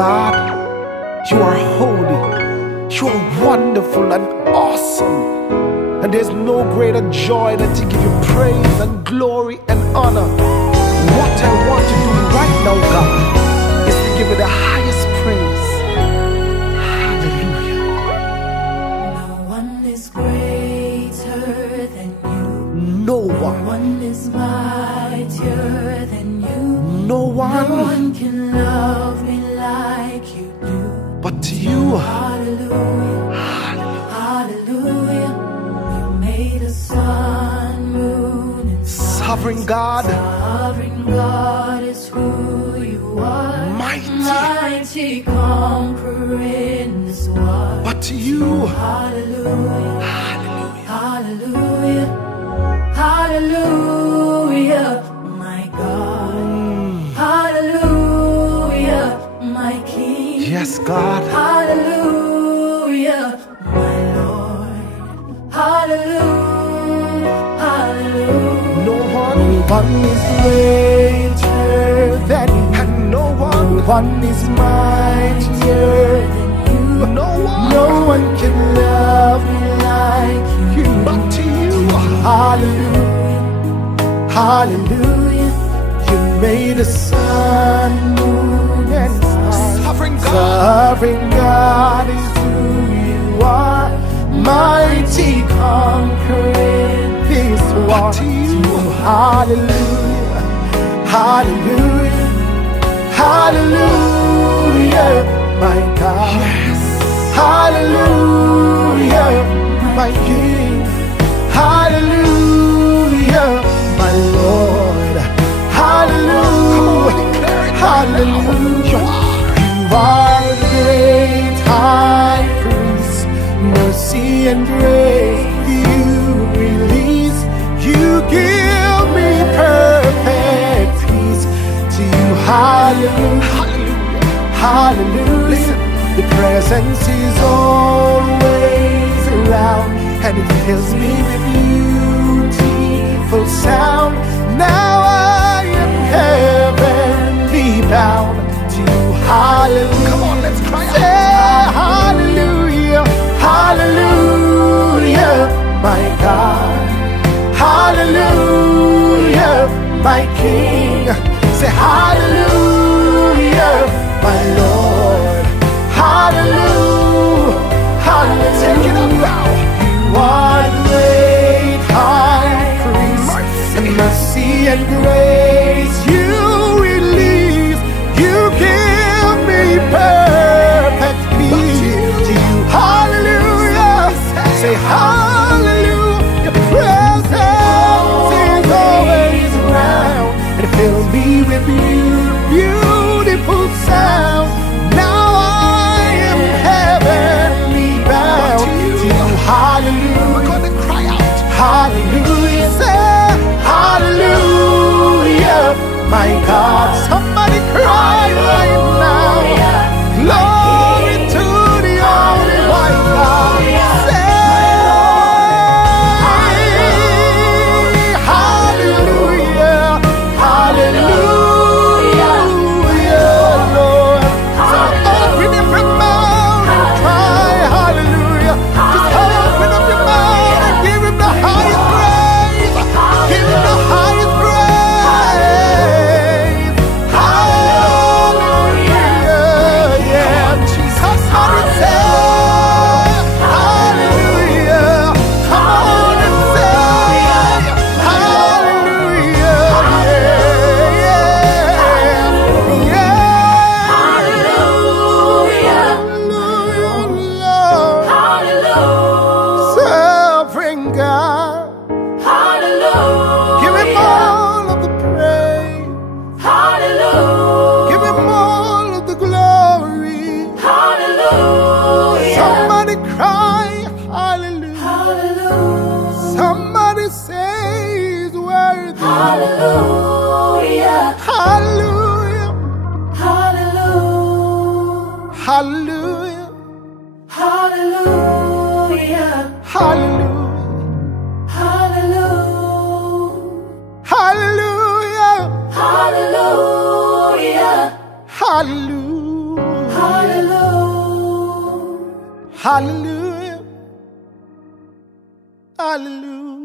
God, you are holy, you are wonderful and awesome. And there's no greater joy than to give you praise and glory and honor. What I want to do right now, God, is to give you the highest praise. Hallelujah. No one is greater than you. No No one. one is mightier than you. No one. No one can love me like you do. But to you, Hallelujah. Hallelujah. You made the sun, moon, and stars. sovereign God, Sovereign God is who you are. mighty. Mighty conqueror in this war. But to you, Hallelujah. Hallelujah. Hallelujah, my God. Hallelujah, my King. yes, God. Hallelujah, my Lord. Hallelujah, hallelujah. No one is greater than you, and no one is mightier than you. No one can love me like you. But to you, hallelujah, hallelujah. You made the sun, moon, and stars. Sovereign God is who you are. Mighty conquering this war. To you, hallelujah, hallelujah, hallelujah, my God. Yes. Hallelujah, my King. Hallelujah, my Lord. Hallelujah, hallelujah. You are the great high priest. Mercy and grace you release. You give me perfect peace. To you, hallelujah, hallelujah. Listen, the presence is always around, and it fills me with beautiful sound. Now I am heavenly bound to you, hallelujah. Come on, let's cry out. Say hallelujah, hallelujah, my God. Hallelujah, my King. Say hallelujah, my Lord. Hallelujah, hallelujah. Take it up now. You are the great high priest. Mercy and grace you release. You give me perfect peace. To you, hallelujah. Say hallelujah. Your presence is always around, and it fills me with beautiful sound. Now I am heavenly bound to you, hallelujah. We're gonna cry out, hallelujah. Say hallelujah, my God. Somebody cry right now. Glory to the only wise God. Say hallelujah, hallelujah, Lord. So open up your mouth and cry hallelujah. Just open up your mouth and give him the highest praise. Give him the highest praise. Hallelujah, yeah. Somebody say hallelujah. Come on and say hallelujah, yeah, yeah. Hallelujah. Hallelujah, Hallelujah. sovereign God. Hallelujah. Give him all of the praise. Hallelujah. Give him all of the glory. Hallelujah. Somebody cry hallelujah. Hallelujah. Somebody say he's worthy. Hallelujah. Hallelujah, Hallelujah. hallelujah, Hallelujah. hallelujah, Hallelujah. hallelujah, Hallelujah. hallelujah. Hallelujah. Hallelujah.